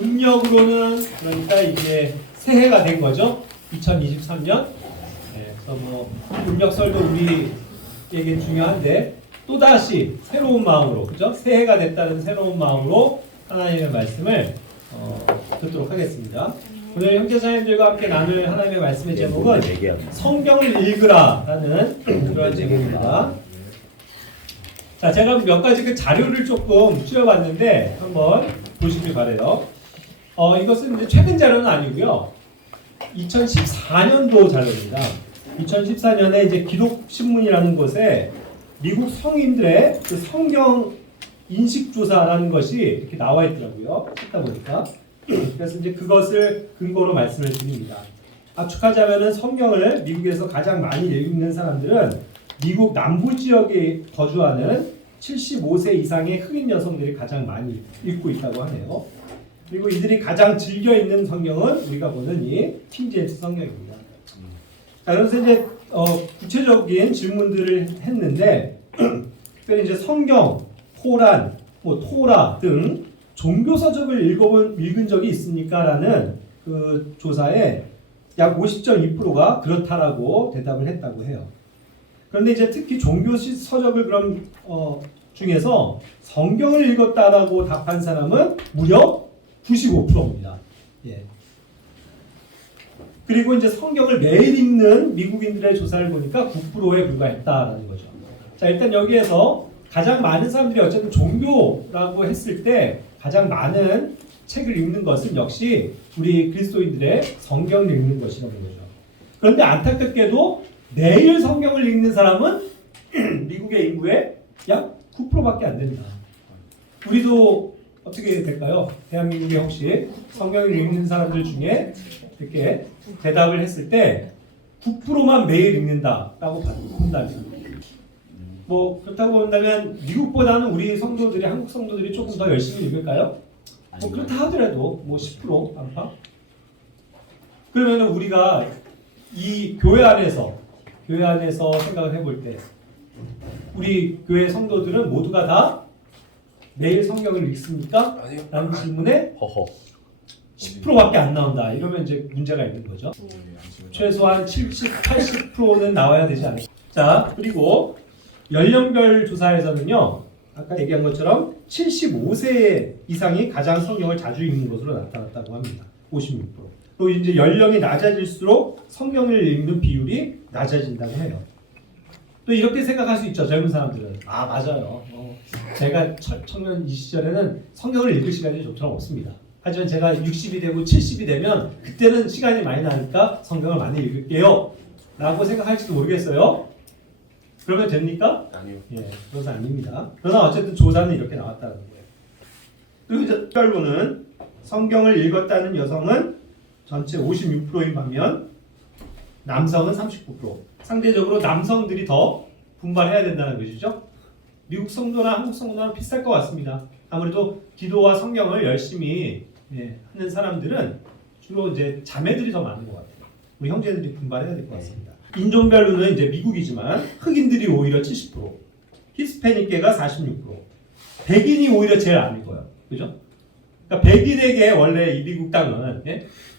음력으로는 그러니까 이제 새해가 된 거죠. 2023년. 그래서 뭐 음력설도 우리에게 중요한데 또 다시 새로운 마음으로, 그죠? 새해가 됐다는 새로운 마음으로 하나님의 말씀을 듣도록 하겠습니다. 오늘 형제자매들과 함께 나눌 하나님의 말씀의 제목은 성경을 읽으라라는 그런 제목입니다. 자, 제가 몇 가지 그 자료를 조금 추려봤는데 한번 보시길 바래요. 이것은 이제 최근 자료는 아니고요. 2014년도 자료입니다. 2014년에 이제 기독신문이라는 곳에 미국 성인들의 그 성경 인식조사라는 것이 이렇게 나와 있더라고요. 찾다 보니까. 그래서 이제 그것을 근거로 말씀을 드립니다. 압축하자면은 성경을 미국에서 가장 많이 읽는 사람들은 미국 남부 지역에 거주하는 75세 이상의 흑인 여성들이 가장 많이 읽고 있다고 하네요. 그리고 이들이 가장 즐겨 읽는 성경은 우리가 보는 이 킹제임스 성경입니다. 자, 그래서 이제 구체적인 질문들을 했는데 특별히 이제 성경, 코란, 뭐 토라 등 종교 서적을 읽은 적이 있습니까? 라는 그 조사에 약 50.2%가 그렇다라고 대답을 했다고 해요. 그런데 이제 특히 종교 서적을 그럼 중에서 성경을 읽었다라고 답한 사람은 무려 95%입니다. 예. 그리고 이제 성경을 매일 읽는 미국인들의 조사를 보니까 9%에 불과했다라는 거죠. 자, 일단 여기에서 가장 많은 사람들이 어쨌든 종교라고 했을 때 가장 많은 책을 읽는 것은 역시 우리 그리스도인들의 성경을 읽는 것이라는 거죠. 그런데 안타깝게도 매일 성경을 읽는 사람은 미국의 인구의 약 9%밖에 안 된다. 우리도 어떻게 될까요? 대한민국에 혹시 성경을 읽는 사람들 중에 이렇게 대답을 했을 때 9%만 매일 읽는다라고 본다면 뭐 그렇다고 본다면 미국보다는 우리 성도들이 한국 성도들이 조금 더 열심히 읽을까요? 뭐 그렇다 하더라도 뭐 10% 안팎? 그러면 우리가 이 교회 안에서 생각을 해볼 때 우리 교회 성도들은 모두가 다 매일 성경을 읽습니까? 라는 질문에 10%밖에 안 나온다. 이러면 이제 문제가 있는 거죠. 최소한 70, 80%는 나와야 되지 않을까. 자, 그리고 연령별 조사에서는요. 아까 얘기한 것처럼 75세 이상이 가장 성경을 자주 읽는 것으로 나타났다고 합니다. 56%. 또 이제 연령이 낮아질수록 성경을 읽는 비율이 낮아진다고 해요. 또 이렇게 생각할 수 있죠. 젊은 사람들은. 아, 맞아요. 제가 청년 이 시절에는 성경을 읽을 시간이 좀처럼 없습니다. 하지만 제가 60이 되고 70이 되면 그때는 시간이 많이 나니까 성경을 많이 읽을게요. 라고 생각할지도 모르겠어요. 그러면 됩니까? 아니요. 예, 그것은 아닙니다. 그러나 어쨌든 조사는 이렇게 나왔다는 거예요. 그리고 이제 결론은 성경을 읽었다는 여성은 전체 56%인 반면 남성은 39%. 상대적으로 남성들이 더 분발해야 된다는 것이죠. 미국 성도나 한국 성도나 비슷할 것 같습니다. 아무래도 기도와 성경을 열심히 하는 사람들은 주로 이제 자매들이 더 많은 것 같아요. 우리 형제들이 분발해야 될 것 같습니다. 인종별로는 이제 미국이지만 흑인들이 오히려 70%, 히스패닉계가 46%, 백인이 오히려 제일 안 읽어요. 그죠? 그러니까 백인에게 원래 이 미국 땅은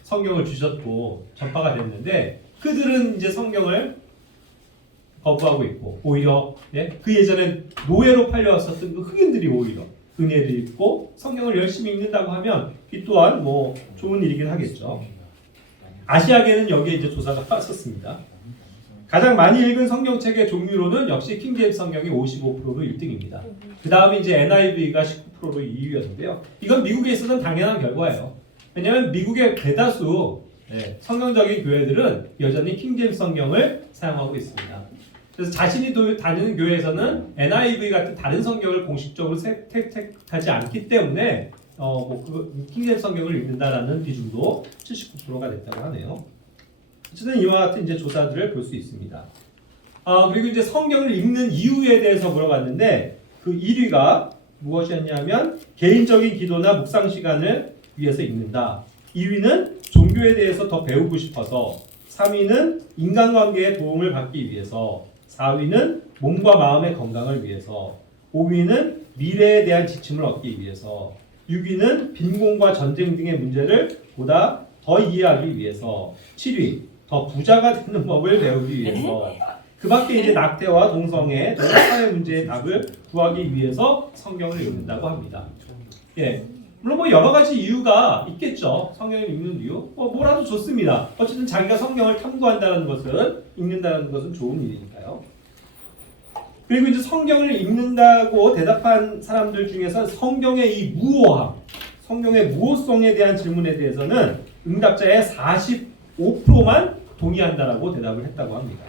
성경을 주셨고 전파가 됐는데 그들은 이제 성경을 거부하고 있고 오히려 그 예전에 노예로 팔려왔었던 그 흑인들이 오히려 은혜를 읽고 성경을 열심히 읽는다고 하면 이 또한 뭐 좋은 일이긴 하겠죠. 아시아계는 여기에 이제 조사가 빠졌습니다. 가장 많이 읽은 성경책의 종류로는 역시 킹제임스 성경이 55%로 1등입니다. 그 다음에 이제 NIV가 19%로 2위였는데요. 이건 미국에 있어서는 당연한 결과예요. 왜냐하면 미국의 대다수 성경적인 교회들은 여전히 킹제임스 성경을 사용하고 있습니다. 그래서 자신이 다니는 교회에서는 NIV 같은 다른 성경을 공식적으로 택하지 않기 때문에 킹제임스 성경을 읽는다라는 비중도 79%가 됐다고 하네요. 어쨌든 이와 같은 이제 조사들을 볼 수 있습니다. 그리고 이제 성경을 읽는 이유에 대해서 물어봤는데 그 1위가 무엇이었냐면 개인적인 기도나 묵상 시간을 위해서 읽는다. 2위는 종교에 대해서 더 배우고 싶어서, 3위는 인간관계에 도움을 받기 위해서, 4위는 몸과 마음의 건강을 위해서, 5위는 미래에 대한 지침을 얻기 위해서, 6위는 빈곤과 전쟁 등의 문제를 보다 더 이해하기 위해서. 7위, 더 부자가 되는 법을 배우기 위해서. 그 밖에 이제 낙태와 동성애, 사회 문제의 답을 구하기 위해서 성경을 읽는다고 합니다. 예. 물론 뭐 여러 가지 이유가 있겠죠. 성경을 읽는 이유. 뭐라도 좋습니다. 어쨌든 자기가 성경을 탐구한다는 것은, 읽는다는 것은 좋은 일이니까요. 그리고 이제 성경을 읽는다고 대답한 사람들 중에서 성경의 이 무오함, 성경의 무오성에 대한 질문에 대해서는 응답자의 45%만 동의한다라고 대답을 했다고 합니다.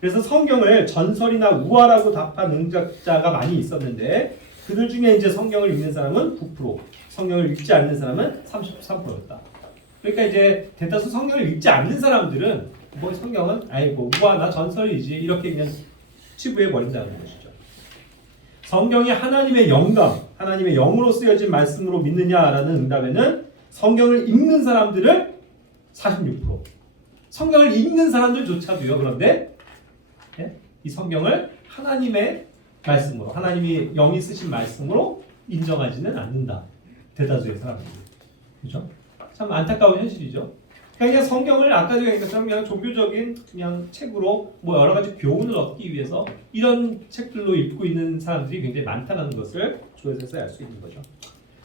그래서 성경을 전설이나 우화라고 답한 응답자가 많이 있었는데 그들 중에 이제 성경을 읽는 사람은 9%, 성경을 읽지 않는 사람은 33%였다. 그러니까 이제 대다수 성경을 읽지 않는 사람들은 뭐 성경은 아이고 우화나 전설이지 이렇게 그냥 치부해 버린다는 것이죠. 성경이 하나님의 영감, 하나님의 영으로 쓰여진 말씀으로 믿느냐라는 응답에는 성경을 읽는 사람들을 46%, 성경을 읽는 사람들조차도요. 그런데 이 성경을 하나님의 말씀으로, 하나님이 영이 쓰신 말씀으로 인정하지는 않는다. 대다수의 사람들이. 그렇죠? 참 안타까운 현실이죠. 그러니까 성경을 아까 제가 얘기했던 그냥 종교적인 그냥 책으로 뭐 여러 가지 교훈을 얻기 위해서 이런 책들로 읽고 있는 사람들이 굉장히 많다는 것을 조회에서 알 수 있는 거죠.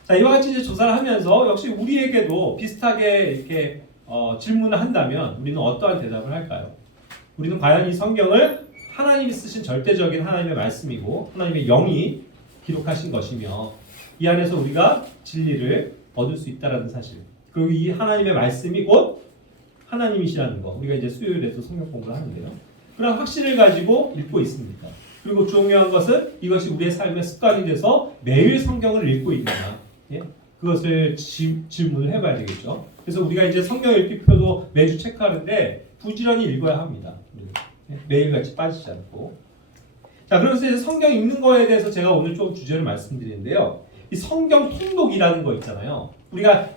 자, 이와 같이 이제 조사를 하면서 역시 우리에게도 비슷하게 이렇게 질문을 한다면 우리는 어떠한 대답을 할까요? 우리는 과연 이 성경을 하나님이 쓰신 절대적인 하나님의 말씀이고 하나님의 영이 기록하신 것이며 이 안에서 우리가 진리를 얻을 수 있다는 사실, 그리고 이 하나님의 말씀이 곧 하나님이시라는 거, 우리가 이제 수요일에도 성경 공부를 하는데요. 그런 확신을 가지고 읽고 있습니다. 그리고 중요한 것은 이것이 우리의 삶의 습관이 돼서 매일 성경을 읽고 있느냐, 그것을 질문을 해봐야 되겠죠. 그래서 우리가 이제 성경 읽기표도 매주 체크하는데 부지런히 읽어야 합니다. 매일같이 빠지지 않고. 자, 그러면서 이제 성경 읽는 거에 대해서 제가 오늘 좀 주제를 말씀드리는데요. 이 성경 통독이라는 거 있잖아요. 우리가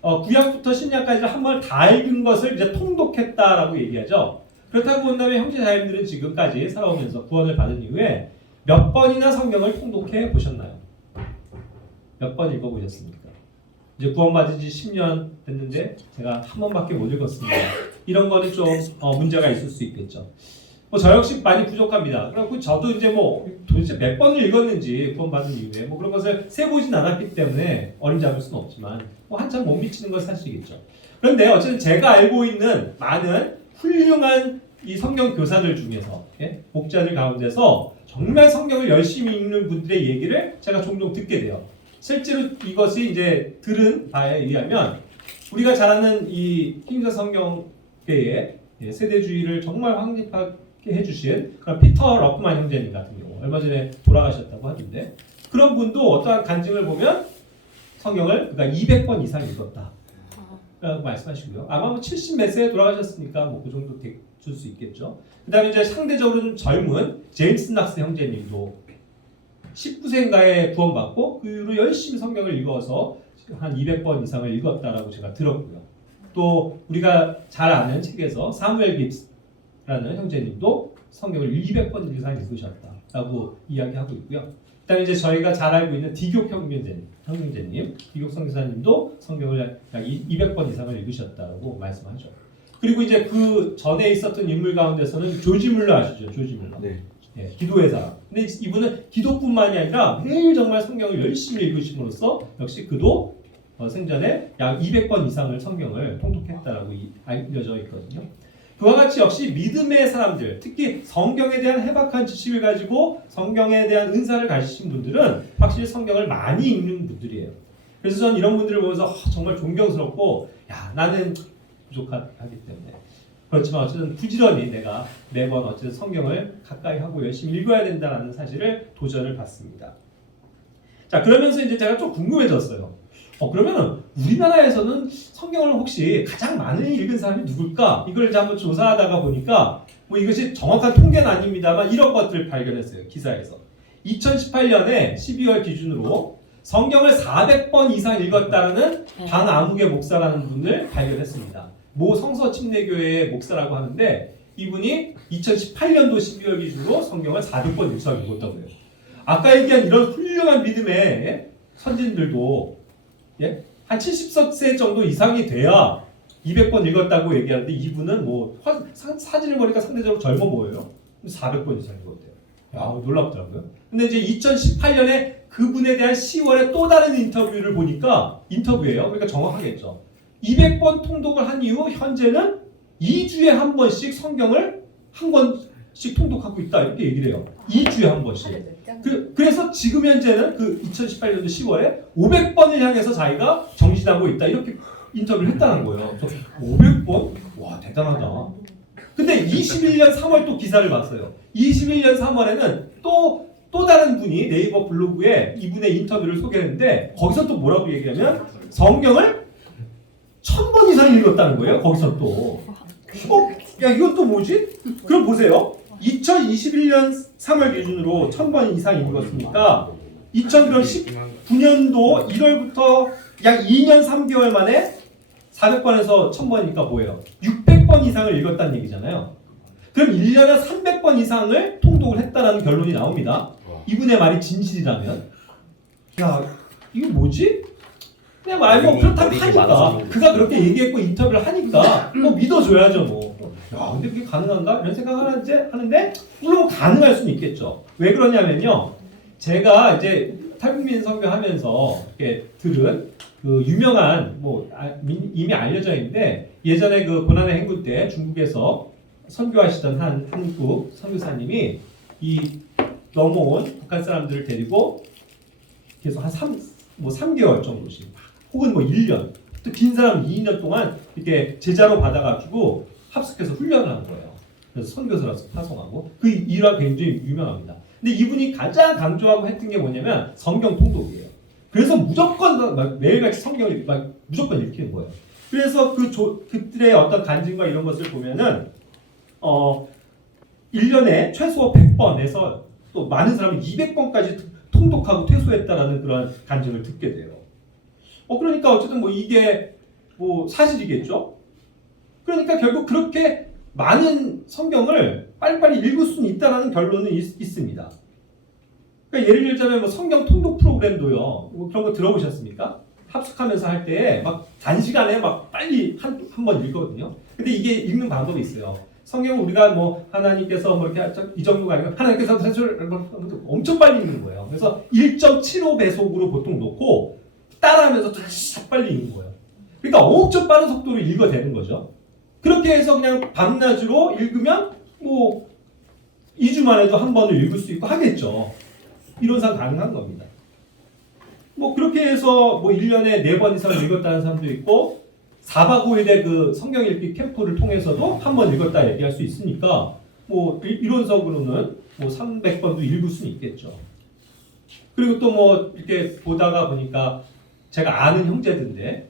구약부터 신약까지 한 번 다 읽은 것을 이제 통독했다라고 얘기하죠. 그렇다고 본다면 형제 자매들은 지금까지 살아오면서 구원을 받은 이후에 몇 번이나 성경을 통독해 보셨나요? 몇 번 읽어보셨습니까? 이제 구원받은 지 10년 됐는데 제가 한 번밖에 못 읽었습니다. 이런 거는 좀 문제가 있을 수 있겠죠. 저 역시 많이 부족합니다. 그래서 저도 이제 뭐 도대체 몇 번을 읽었는지 구원받은 이후에 뭐 그런 것을 세보진 않았기 때문에 어림잡을 수는 없지만 뭐 한참 못 미치는 건 사실이겠죠. 그런데 어쨌든 제가 알고 있는 많은 훌륭한 이 성경 교사들 중에서 목자들 가운데서 정말 성경을 열심히 읽는 분들의 얘기를 제가 종종 듣게 돼요. 실제로 이것이 이제 들은 바에 의하면 우리가 잘 아는 이 킹자 성경계의 세대주의를 정말 확립하게 해주신 그런 피터 러프만 형제님 같은 경우 얼마 전에 돌아가셨다고 하던데 그런 분도 어떠한 간증을 보면 성경을 그러니까 200번 이상 읽었다 라고 말씀하시고요. 아마 뭐 70 몇 세에 돌아가셨으니까 뭐 그 정도 될 수 있겠죠. 그 다음에 이제 상대적으로 좀 젊은 제임스 낙스 형제님도 19세인가에 구원받고 그 이후로 열심히 성경을 읽어서 한 200번 이상을 읽었다라고 제가 들었고요. 또 우리가 잘 아는 책에서 사무엘 깁스라는 형제님도 성경을 200번 이상 읽으셨다라고 이야기하고 있고요. 그다음에 이제 저희가 잘 알고 있는 디교 형제님, 디교 선교사님도 성경을 약 200번 이상을 읽으셨다고 말씀하죠. 그리고 이제 그 전에 있었던 인물 가운데서는 조지 물러 아시죠? 조지 물러. 네. 기도의 사람. 근데 이분은 기도뿐만이 아니라 매일 정말 성경을 열심히 읽으심으로써 역시 그도 생전에 약 200번 이상을 성경을 통독했다라고 알려져 있거든요. 그와 같이 역시 믿음의 사람들, 특히 성경에 대한 해박한 지식을 가지고 성경에 대한 은사를 가지신 분들은 확실히 성경을 많이 읽는 분들이에요. 그래서 저는 이런 분들을 보면서 정말 존경스럽고 나는 부족하기 때문에 그렇지만 어쨌든 부지런히 내가 매번 어쨌든 성경을 가까이 하고 열심히 읽어야 된다는 사실을 도전을 받습니다. 자, 그러면서 이제 제가 좀 궁금해졌어요. 그러면 우리나라에서는 성경을 혹시 가장 많이 읽은 사람이 누굴까? 이걸 이제 한번 조사하다가 보니까 뭐 이것이 정확한 통계는 아닙니다만 이런 것들을 발견했어요. 기사에서. 2018년에 12월 기준으로 성경을 400번 이상 읽었다는 방아무개 목사라는 분을 발견했습니다. 모 성서침례교회의 목사라고 하는데 이분이 2018년도 12월 기준으로 성경을 400번 이상 읽었다고 해요. 아까 얘기한 이런 훌륭한 믿음의 선진들도 예? 한 70세 정도 이상이 돼야 200번 읽었다고 얘기하는데 이분은 뭐 사진을 보니까 상대적으로 젊어 보여요. 400번 이상 읽었대요. 야, 놀랍더라고요. 근데 이제 2018년에 그분에 대한 10월에 또 다른 인터뷰를 보니까 인터뷰예요. 그러니까 정확하겠죠. 200번 통독을 한 이후 현재는 2주에 한 번씩 성경을 한 권씩 통독하고 있다 이렇게 얘기를 해요. 2주에 한 번씩. 그래서 지금 현재는 그 2018년도 10월에 500번을 향해서 자기가 정진하고 있다 이렇게 인터뷰를 했다는 거예요. 500번? 와 대단하다. 근데 21년 3월 또 기사를 봤어요. 21년 3월에는 또 다른 분이 네이버 블로그에 이분의 인터뷰를 소개했는데 거기서 또 뭐라고 얘기하면 성경을 1000번 이상 읽었다는 거예요. 거기서 또. 야 이건 또 뭐지? 그럼 보세요. 2021년 3월 기준으로 1000번 이상 읽었으니까 2019년도 1월부터 약 2년 3개월 만에 400번에서 1000번이니까 뭐예요? 600번 이상을 읽었다는 얘기잖아요. 그럼 1년에 300번 이상을 통독을 했다는 결론이 나옵니다. 이분의 말이 진실이라면 야 이거 뭐지? 그냥 말고 그렇다고 하니까 그가 그렇게 얘기했고 인터뷰를 하니까 뭐 믿어줘야죠 뭐. 야 근데 그게 가능한가? 이런 생각을 하는데 물론 가능할 수는 있겠죠. 왜 그러냐면요. 제가 이제 탈북민 선교하면서 이렇게 들은 그 유명한 뭐 이미 알려져 있는데 예전에 그 고난의 행군 때 중국에서 선교하시던 한 한국 선교사님이 이 넘어온 북한 사람들을 데리고 계속 한 3개월 정도씩 혹은 뭐 1년 또 긴 사람은 2년 동안 이렇게 제자로 받아가지고 합숙해서 훈련을 한 거예요. 그래서 선교사로서 파송하고 그 일화 굉장히 유명합니다. 근데 이분이 가장 강조하고 했던 게 뭐냐면 성경 통독이에요. 그래서 무조건 매일같이 성경을 무조건 읽히는 거예요. 그래서 그들의 어떤 간증과 이런 것을 보면은 1년에 최소 100번에서 또 많은 사람은 200번까지 통독하고 퇴소했다라는 그런 간증을 듣게 돼요. 그러니까 어쨌든 뭐 이게 뭐 사실이겠죠. 그러니까 결국 그렇게 많은 성경을 빨리빨리 읽을 수는 있다라는 결론은 있습니다. 그러니까 예를 들자면 뭐 성경 통독 프로그램도요. 뭐 그런 거 들어보셨습니까? 합숙하면서 할 때 막 단시간에 막 빨리 한 번 읽거든요. 근데 이게 읽는 방법이 있어요. 성경은 우리가 뭐 하나님께서 뭐 이렇게 이 정도가 아니라 하나님께서 엄청 빨리 읽는 거예요. 그래서 1.75 배속으로 보통 놓고 따라하면서 다시 빨리 읽는 거예요. 그러니까 엄청 빠른 속도로 읽어대는 거죠. 그렇게 해서 그냥 밤낮으로 읽으면 뭐 2주 만에도 한 번을 읽을 수 있고 하겠죠. 이론상 가능한 겁니다. 뭐 그렇게 해서 뭐 1년에 4번 이상 읽었다는 사람도 있고 4박 5일의 그 성경 읽기 캠프를 통해서도 한 번 읽었다 얘기할 수 있으니까 뭐 이론적으로는 뭐 300번도 읽을 수는 있겠죠. 그리고 또 뭐 이렇게 보다가 보니까 제가 아는 형제들인데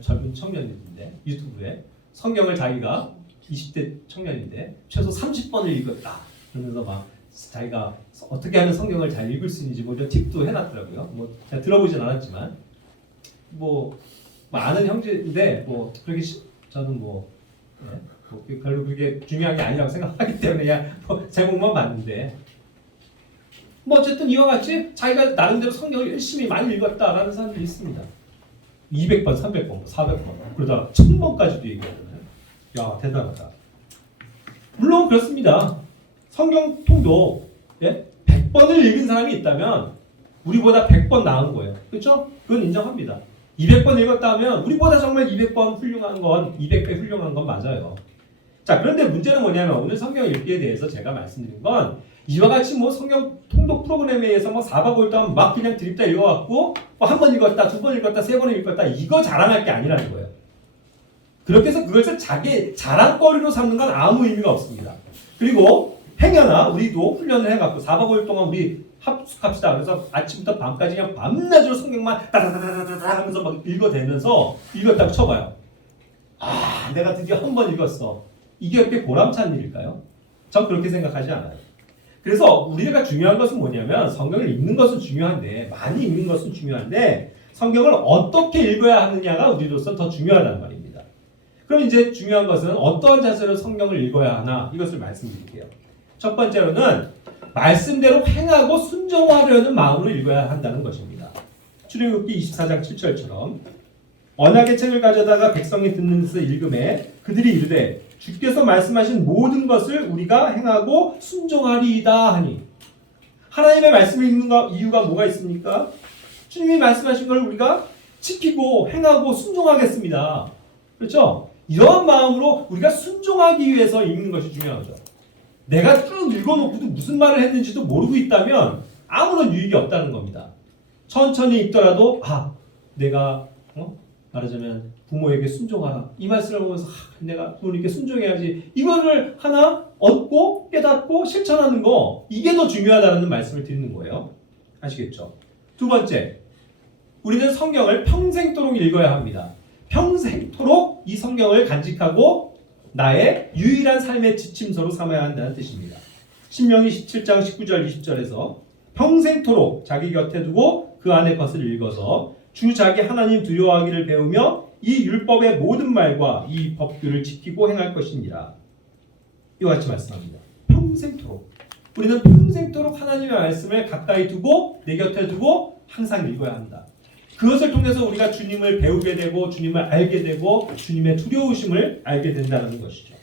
젊은 청년들인데 유튜브에 성경을 자기가 20대 청년인데 최소 30번을 읽었다. 그러면서 막 자기가 어떻게 하면 성경을 잘 읽을 수 있는지 뭐 이런 팁도 해놨더라고요. 뭐 제가 들어보진 않았지만 뭐 아는 형제인데 뭐 그렇게 저는 뭐 별로 그게 중요한 게 아니라고 생각하기 때문에 그냥 뭐 제목만 봤는데 뭐 어쨌든 이와 같이 자기가 나름대로 성경을 열심히 많이 읽었다라는 사람들이 있습니다. 200번, 300번, 400번 그러다가 1000번까지도 얘기하잖아요. 야 대단하다. 물론 그렇습니다. 성경 통독 100번을 읽은 사람이 있다면 우리보다 100번 나은 거예요. 그렇죠? 그건 인정합니다. 200번 읽었다면 우리보다 정말 200번 훌륭한 건 200배 훌륭한 건 맞아요. 자 그런데 문제는 뭐냐면 오늘 성경 읽기에 대해서 제가 말씀드린 건 이와 같이 뭐 성경 통독 프로그램에 의해서 뭐 4박 5일 동안 막 그냥 드립다 읽어갖고 뭐 한 번 읽었다, 2번 읽었다, 3번 읽었다 이거 자랑할 게 아니라는 거예요. 그렇게 해서 그것을 자기 자랑거리로 삼는 건 아무 의미가 없습니다. 그리고 행여나 우리도 훈련을 해갖고 4박 5일 동안 우리 합숙합시다. 그래서 아침부터 밤까지 그냥 밤낮으로 성경만 따다다다다다 하면서 막 읽어대면서 읽었다고 쳐봐요. 아 내가 드디어 한 번 읽었어. 이게 그렇게 보람찬 일일까요? 전 그렇게 생각하지 않아요. 그래서 우리가 중요한 것은 뭐냐면 성경을 읽는 것은 중요한데 많이 읽는 것은 중요한데 성경을 어떻게 읽어야 하느냐가 우리로서 더 중요하다는 말입니다. 그럼 이제 중요한 것은 어떠한 자세로 성경을 읽어야 하나 이것을 말씀드릴게요. 첫 번째로는 말씀대로 행하고 순종하려는 마음으로 읽어야 한다는 것입니다. 출애굽기 24장 7절처럼 언약의 책을 가져다가 백성이 듣는 데서 읽음에 그들이 이르되 주께서 말씀하신 모든 것을 우리가 행하고 순종하리이다 하니 하나님의 말씀을 읽는 이유가 뭐가 있습니까? 주님이 말씀하신 걸 우리가 지키고 행하고 순종하겠습니다. 그렇죠? 이러한 마음으로 우리가 순종하기 위해서 읽는 것이 중요하죠. 내가 쭉 읽어놓고도 무슨 말을 했는지도 모르고 있다면 아무런 유익이 없다는 겁니다. 천천히 읽더라도 내가 말하자면 부모에게 순종하라 이 말씀을 보면서 내가 부모님께 순종해야지 이거를 하나 얻고 깨닫고 실천하는 거 이게 더 중요하다는 말씀을 드리는 거예요. 아시겠죠? 두 번째, 우리는 성경을 평생토록 읽어야 합니다. 평생토록 이 성경을 간직하고 나의 유일한 삶의 지침서로 삼아야 한다는 뜻입니다. 신명기 17장 19절 20절에서 평생토록 자기 곁에 두고 그 안의 것을 읽어서 주 자기 하나님 두려워하기를 배우며 이 율법의 모든 말과 이 법규를 지키고 행할 것이니라. 이와 같이 말씀합니다. 평생토록. 우리는 평생토록 하나님의 말씀을 가까이 두고 내 곁에 두고 항상 읽어야 한다. 그것을 통해서 우리가 주님을 배우게 되고 주님을 알게 되고 주님의 두려우심을 알게 된다는 것이죠.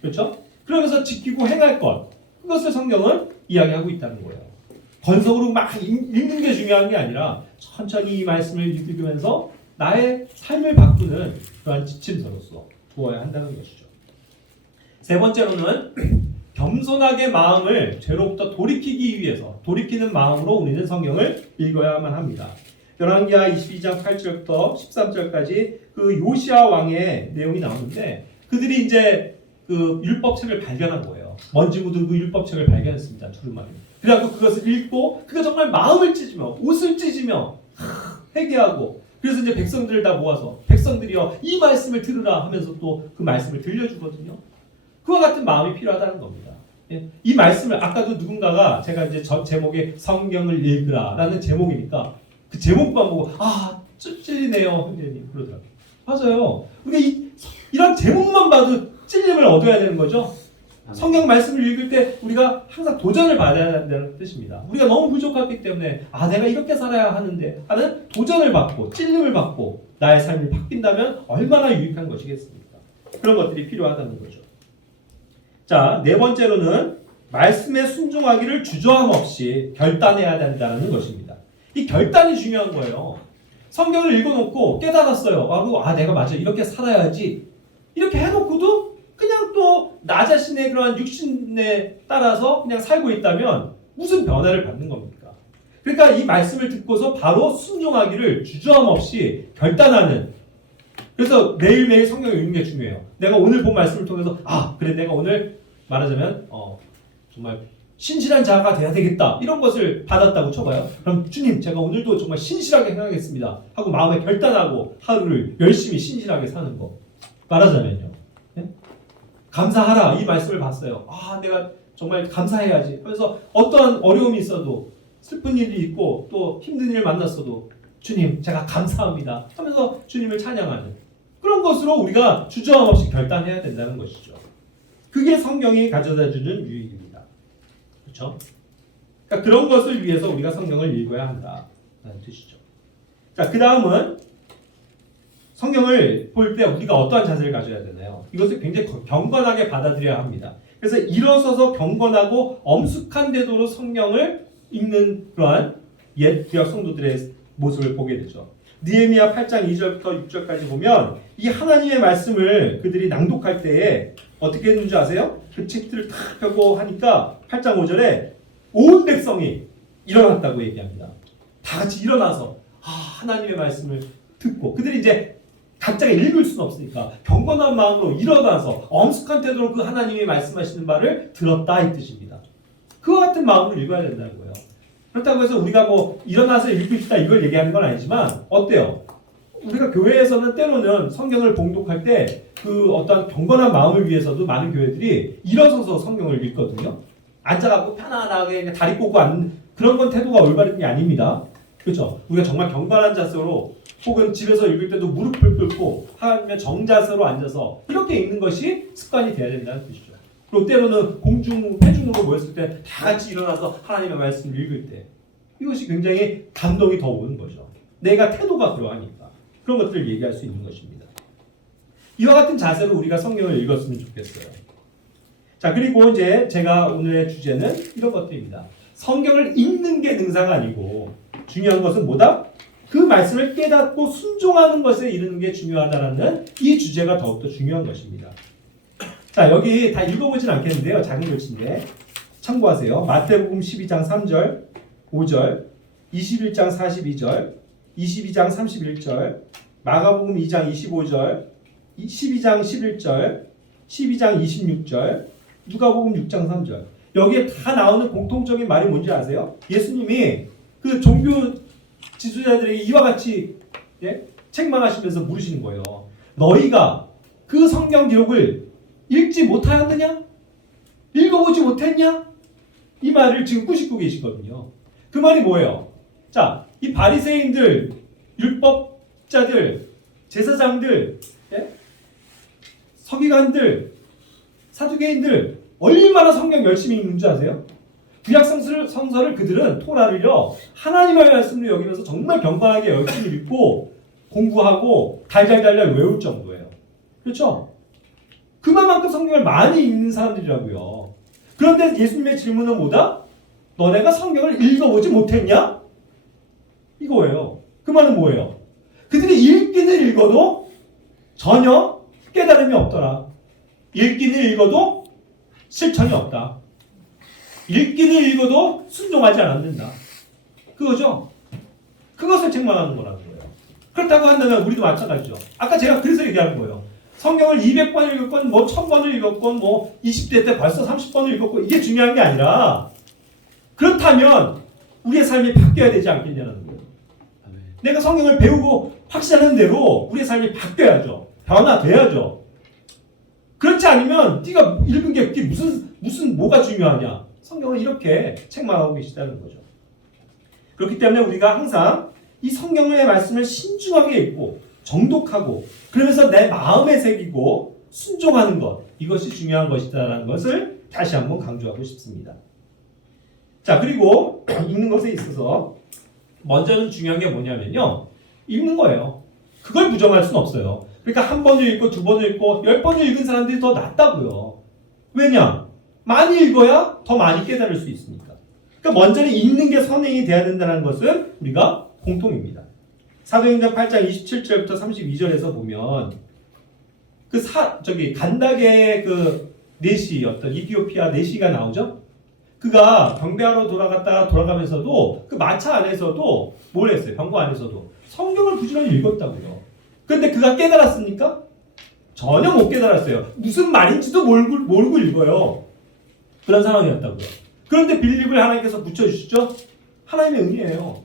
그렇죠? 그러면서 지키고 행할 것. 그것을 성경은 이야기하고 있다는 거예요. 건성으로 막 읽는 게 중요한 게 아니라 천천히 이 말씀을 읽으면서 나의 삶을 바꾸는 그러한 지침서로서 두어야 한다는 것이죠. 세 번째로는 겸손하게 마음을 죄로부터 돌이키기 위해서 돌이키는 마음으로 우리는 성경을 읽어야만 합니다. 열왕기하 22장 8절부터 13절까지 그 요시야 왕의 내용이 나오는데 그들이 이제 그 율법책을 발견한 거예요. 먼지 묻은 그 율법책을 발견했습니다. 두루마리. 그래갖고 그것을 읽고 그가 정말 마음을 찢으며 옷을 찢으며 회개하고 그래서 이제 백성들을 다 모아서 백성들이여 이 말씀을 들으라 하면서 또 그 말씀을 들려주거든요. 그와 같은 마음이 필요하다는 겁니다. 이 말씀을 아까도 누군가가 제가 이제 제목에 성경을 읽으라라는 제목이니까 그 제목만 보고 찔리네요 형제님 그러더라고요. 맞아요. 우리가 이런 제목만 봐도 찔림을 얻어야 되는 거죠. 성경 말씀을 읽을 때 우리가 항상 도전을 받아야 한다는 뜻입니다. 우리가 너무 부족하기 때문에 내가 이렇게 살아야 하는데 하는 도전을 받고 찔림을 받고 나의 삶이 바뀐다면 얼마나 유익한 것이겠습니까? 그런 것들이 필요하다는 거죠. 자, 네 번째로는 말씀에 순종하기를 주저함 없이 결단해야 된다는 것입니다. 이 결단이 중요한 거예요. 성경을 읽어놓고 깨달았어요. 내가 맞아 이렇게 살아야지 이렇게 해놓고도 그냥 또 나 자신의 그러한 육신에 따라서 그냥 살고 있다면 무슨 변화를 받는 겁니까? 그러니까 이 말씀을 듣고서 바로 순종하기를 주저함 없이 결단하는. 그래서 매일매일 성경을 읽는 게 중요해요. 내가 오늘 본 말씀을 통해서 그래 내가 오늘 말하자면 정말 신실한 자가 돼야 되겠다 이런 것을 받았다고 쳐봐요. 그럼 주님 제가 오늘도 정말 신실하게 행하겠습니다 하고 마음에 결단하고 하루를 열심히 신실하게 사는 거 말하자면요. 감사하라 이 말씀을 봤어요. 내가 정말 감사해야지 하면서 어떠한 어려움이 있어도 슬픈 일이 있고 또 힘든 일을 만났어도 주님 제가 감사합니다 하면서 주님을 찬양하는 그런 것으로 우리가 주저함 없이 결단해야 된다는 것이죠. 그게 성경이 가져다주는 유익입니다. 그렇죠? 그러니까 그런 것을 위해서 우리가 성경을 읽어야 한다는 뜻이죠. 자, 그 다음은 성경을 볼 때 우리가 어떠한 자세를 가져야 되나요? 이것을 굉장히 경건하게 받아들여야 합니다. 그래서 일어서서 경건하고 엄숙한 태도로 성경을 읽는 그러한 옛 구약 성도들의 모습을 보게 되죠. 느헤미야 8장 2절부터 6절까지 보면 이 하나님의 말씀을 그들이 낭독할 때에 어떻게 했는지 아세요? 그 책들을 탁 펴고 하니까 8장 5절에 온 백성이 일어났다고 얘기합니다. 다 같이 일어나서 하나님의 말씀을 듣고 그들이 이제 각자가 읽을 수는 없으니까 경건한 마음으로 일어나서 엄숙한 태도로 그 하나님이 말씀하시는 바를 들었다 이 뜻입니다. 그와 같은 마음으로 읽어야 된다는 거예요. 그렇다고 해서 우리가 일어나서 읽읍시다 이걸 얘기하는 건 아니지만 어때요? 우리가 교회에서는 때로는 성경을 봉독할 때 그 어떤 경건한 마음을 위해서도 많은 교회들이 일어서서 성경을 읽거든요. 앉아갖고 편안하게 그냥 다리 꼬고 앉는 그런 건 태도가 올바른 게 아닙니다. 그렇죠? 우리가 정말 경건한 자세로 혹은 집에서 읽을 때도 무릎을 꿇고 하면 정자세로 앉아서 이렇게 읽는 것이 습관이 돼야 된다는 뜻이죠. 그리고 때로는 회중으로 모였을 때 다 같이 일어나서 하나님의 말씀을 읽을 때 이것이 굉장히 감동이 더 오는 거죠. 내가 태도가 그러하니까. 그런 것들을 얘기할 수 있는 것입니다. 이와 같은 자세로 우리가 성경을 읽었으면 좋겠어요. 자, 그리고 이제 제가 오늘의 주제는 이런 것들입니다. 성경을 읽는 게 능사가 아니고 중요한 것은 뭐다? 그 말씀을 깨닫고 순종하는 것에 이르는 게 중요하다는 이 주제가 더욱더 중요한 것입니다. 자, 여기 다 읽어보진 않겠는데요. 작은 글씨인데 참고하세요. 마태복음 12장 3절, 5절, 21장 42절, 22장 31절, 마가복음 2장 25절, 12장 11절, 12장 26절, 누가복음 6장 3절. 여기에 다 나오는 공통적인 말이 뭔지 아세요? 예수님이 그 종교 지도자들에게 이와 같이 책망하시면서 물으시는 거예요. 너희가 그 성경 기록을 읽지 못하였느냐? 읽어보지 못했냐? 이 말을 지금 꾸짖고 계시거든요. 그 말이 뭐예요? 자, 이 바리새인들, 율법자들, 제사장들, 서기관들, 사두개인들 얼마나 성경 열심히 읽는 줄 아세요? 구약 성서를 그들은 토라를요 하나님의 말씀으로 여기면서 정말 경건하게 열심히 읽고 공부하고 달달달달 외울 정도예요. 그렇죠? 그만큼 성경을 많이 읽는 사람들이라고요. 그런데 예수님의 질문은 뭐다? 너네가 성경을 읽어보지 못했냐? 이거예요. 그 말은 뭐예요? 그들이 읽기는 읽어도 전혀 깨달음이 없더라. 읽기는 읽어도 실천이 없다. 읽기는 읽어도 순종하지 않는다. 그거죠? 그것을 책망하는 거라는 거예요. 그렇다고 한다면 우리도 마찬가지죠. 아까 제가 그래서 얘기하는 거예요. 성경을 200번 읽었건 뭐 1000번을 읽었건 뭐 20대 때 벌써 30번을 읽었고 이게 중요한 게 아니라 그렇다면 우리의 삶이 바뀌어야 되지 않겠냐는 거예요. 내가 성경을 배우고 확신하는 대로 우리의 삶이 바뀌어야죠. 변화돼야죠. 그렇지 않으면 네가 읽은 게 그게 무슨 뭐가 중요하냐? 성경은 이렇게 책망하고 계시다는 거죠. 그렇기 때문에 우리가 항상 이 성경의 말씀을 신중하게 읽고 정독하고 그러면서 내 마음에 새기고 순종하는 것 이것이 중요한 것이다라는 것을 다시 한번 강조하고 싶습니다. 자, 그리고 읽는 것에 있어서 먼저는 중요한 게 뭐냐면요. 읽는 거예요. 그걸 부정할 수는 없어요. 그러니까 한 번을 읽고 두 번을 읽고 10번을 읽은 사람들이 더 낫다고요. 왜냐? 많이 읽어야 더 많이 깨달을 수 있으니까. 그러니까 먼저는 읽는 게 선행이 돼야 된다는 것은 우리가 공통입니다. 사도행전 8장 27절부터 32절에서 보면 간닥의 그 내시 어떤 이디오피아 내시가 나오죠. 그가 경배하러 돌아가면서도 그 마차 안에서도 뭘 했어요? 병거 안에서도 성경을 부지런히 읽었다고요. 그런데 그가 깨달았습니까? 전혀 못 깨달았어요. 무슨 말인지도 모르고 읽어요. 그런 상황이었다고요. 그런데 빌립을 하나님께서 붙여주시죠? 하나님의 은혜예요.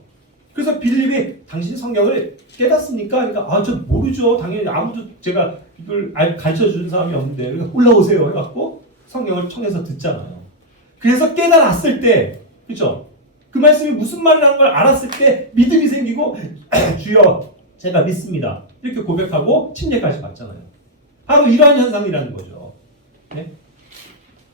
그래서 빌립이 당신 성경을 깨닫습니까? 그러니까 저 모르죠. 당연히 아무도 제가 이걸 가르쳐주는 사람이 없는데 그러니까 올라오세요 해갖고 성경을 청해서 듣잖아요. 그래서 깨달았을 때 그렇죠? 그 말씀이 무슨 말이라는 걸 알았을 때 믿음이 생기고 주여 제가 믿습니다. 이렇게 고백하고 침례까지 받잖아요. 바로 이러한 현상이라는 거죠. 네?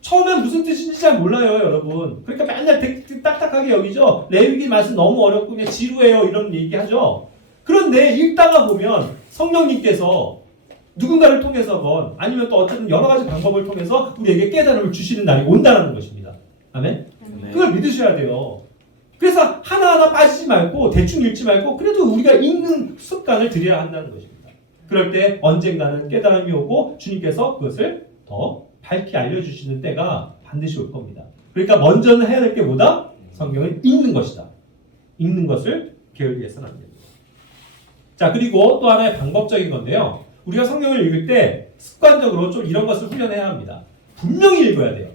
처음엔 무슨 뜻인지 잘 몰라요, 여러분. 그러니까 맨날 딱딱하게 여기죠. 레위기 말씀 너무 어렵고 그냥 지루해요 이런 얘기하죠. 그런데 읽다가 보면 성령님께서 누군가를 통해서건 아니면 또 어쨌든 여러 가지 방법을 통해서 우리에게 깨달음을 주시는 날이 온다는 것입니다. 아멘? 그걸 믿으셔야 돼요. 그래서 하나하나 빠지지 말고 대충 읽지 말고 그래도 우리가 읽는 습관을 들여야 한다는 것입니다. 그럴 때 언젠가는 깨달음이 오고 주님께서 그것을 더 밝히 알려주시는 때가 반드시 올 겁니다. 그러니까 먼저는 해야 될 게 뭐다? 성경을 읽는 것이다. 읽는 것을 게을리해서는 안 됩니다. 자, 그리고 또 하나의 방법적인 건데요. 우리가 성경을 읽을 때 습관적으로 좀 이런 것을 훈련해야 합니다. 분명히 읽어야 돼요.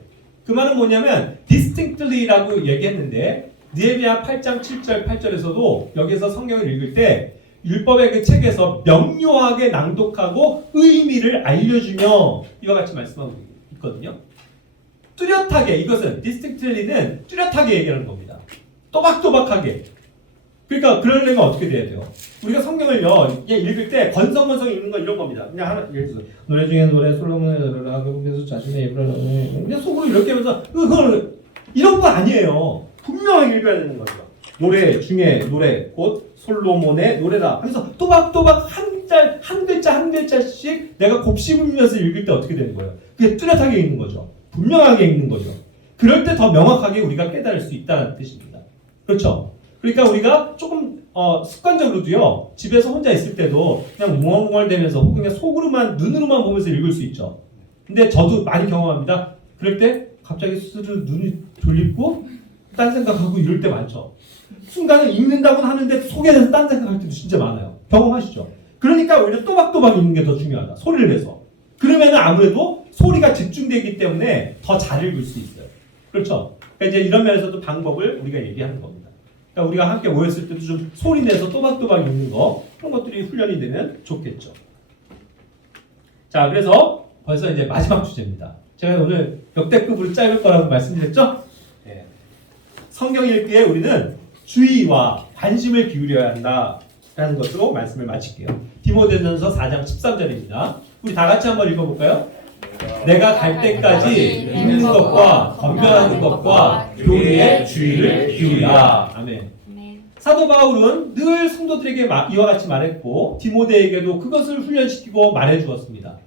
그 말은 뭐냐면 distinctly라고 얘기했는데 느헤미야 8장 7절 8절에서도 여기서 성경을 읽을 때 율법의 그 책에서 명료하게 낭독하고 의미를 알려주며 이와 같이 말씀하고 있거든요. 뚜렷하게 이것은 distinctly는 뚜렷하게 얘기하는 겁니다. 또박또박하게. 그러니까 그러려면 어떻게 돼야 돼요? 우리가 성경을요 읽을 때 건성건성 읽는 건 이런 겁니다. 그냥 하나 예를 들어서 노래 중에 노래 솔로몬의 노래라 그래서 자신의 입으로 그냥 속으로 이렇게 하면서 그걸 이런 거 아니에요. 분명하게 읽어야 되는 거죠. 노래 중에 노래 곧 솔로몬의 노래라 하면서 또박또박 한 글자 한 글자씩 내가 곱씹으면서 읽을 때 어떻게 되는 거예요? 그게 뚜렷하게 읽는 거죠. 분명하게 읽는 거죠. 그럴 때 더 명확하게 우리가 깨달을 수 있다는 뜻입니다. 그렇죠? 그러니까 우리가 조금 습관적으로도요. 집에서 혼자 있을 때도 그냥 웅얼웅얼대면서 혹은 그냥 속으로만 눈으로만 보면서 읽을 수 있죠. 근데 저도 많이 경험합니다. 그럴 때 갑자기 스스로 눈이 졸리고 딴 생각하고 이럴 때 많죠. 순간은 읽는다고는 하는데 속에 대해서 딴 생각할 때도 진짜 많아요. 경험하시죠? 그러니까 오히려 또박또박 읽는 게 더 중요하다. 소리를 내서. 그러면 아무래도 소리가 집중되기 때문에 더 잘 읽을 수 있어요. 그렇죠? 그러니까 이제 이런 면에서도 방법을 우리가 얘기하는 겁니다. 그러니까 우리가 함께 모였을 때도 좀 소리 내서 또박또박 읽는 거 그런 것들이 훈련이 되면 좋겠죠. 자, 그래서 벌써 이제 마지막 주제입니다. 제가 오늘 역대급으로 짧을 거라고 말씀드렸죠? 네. 성경 읽기에 우리는 주의와 관심을 기울여야 한다라는 것으로 말씀을 마칠게요. 디모데전서 4장 13절입니다. 우리 다 같이 한번 읽어볼까요? 내가 갈 때까지 읽는 것과 건면하는 것과 교리에 주의를 기울이라. 아멘. 사도 바울은 늘 성도들에게 이와 같이 말했고 디모데에게도 그것을 훈련시키고 말해주었습니다.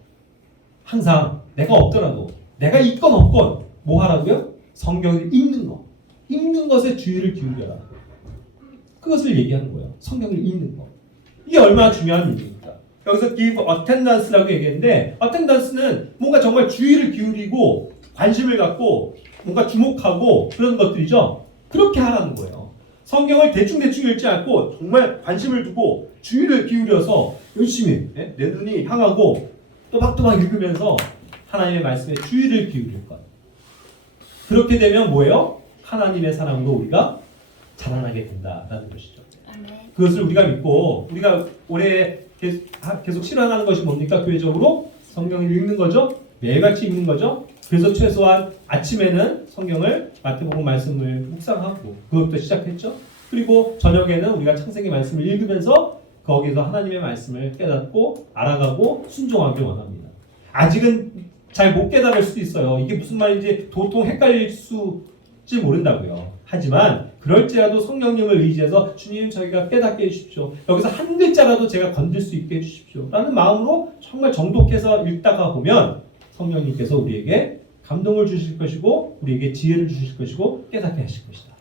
항상 내가 없더라도 내가 있건 없건 뭐 하라고요? 성경을 읽는 것. 읽는 것에 주의를 기울여라. 그것을 얘기하는 거예요. 성경을 읽는 것. 이게 얼마나 중요한 일입니까? 여기서 give attendance라고 얘기했는데 attendance는 뭔가 정말 주의를 기울이고 관심을 갖고 뭔가 주목하고 그런 것들이죠. 그렇게 하라는 거예요. 성경을 대충대충 읽지 않고 정말 관심을 두고 주의를 기울여서 열심히 내 눈이 향하고 또박또박 읽으면서 하나님의 말씀에 주의를 기울일 것. 그렇게 되면 뭐예요? 하나님의 사랑으로 우리가 자라나게 된다라는 것이죠. 그것을 우리가 믿고 우리가 올해 계속 실현하는 것이 뭡니까? 교회적으로 성경을 읽는 거죠. 매일같이 읽는 거죠. 그래서 최소한 아침에는 성경을 마태복음 말씀을 묵상하고 그것도 시작했죠. 그리고 저녁에는 우리가 창세기 말씀을 읽으면서 거기서 하나님의 말씀을 깨닫고 알아가고 순종하길 원합니다. 아직은 잘 못 깨달을 수도 있어요. 이게 무슨 말인지 도통 헷갈릴 수지 모른다고요. 하지만 그럴지라도 성령님을 의지해서 주님 저희가 깨닫게 해주십시오. 여기서 한 글자라도 제가 건들 수 있게 해주십시오. 라는 마음으로 정말 정독해서 읽다가 보면 성령님께서 우리에게 감동을 주실 것이고 우리에게 지혜를 주실 것이고 깨닫게 하실 것이다.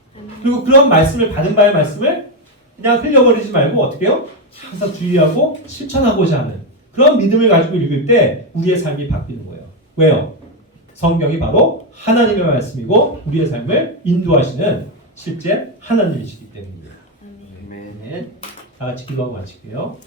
그리고 그런 말씀을 받은 바의 말씀을 그냥 흘려버리지 말고 어떻게 해요? 항상 주의하고 실천하고자 하는 그런 믿음을 가지고 읽을 때 우리의 삶이 바뀌는 거예요. 왜요? 성경이 바로 하나님의 말씀이고 우리의 삶을 인도하시는 실제 하나님이시기 때문입니다. 아멘. 다 같이 기도하고 마칠게요.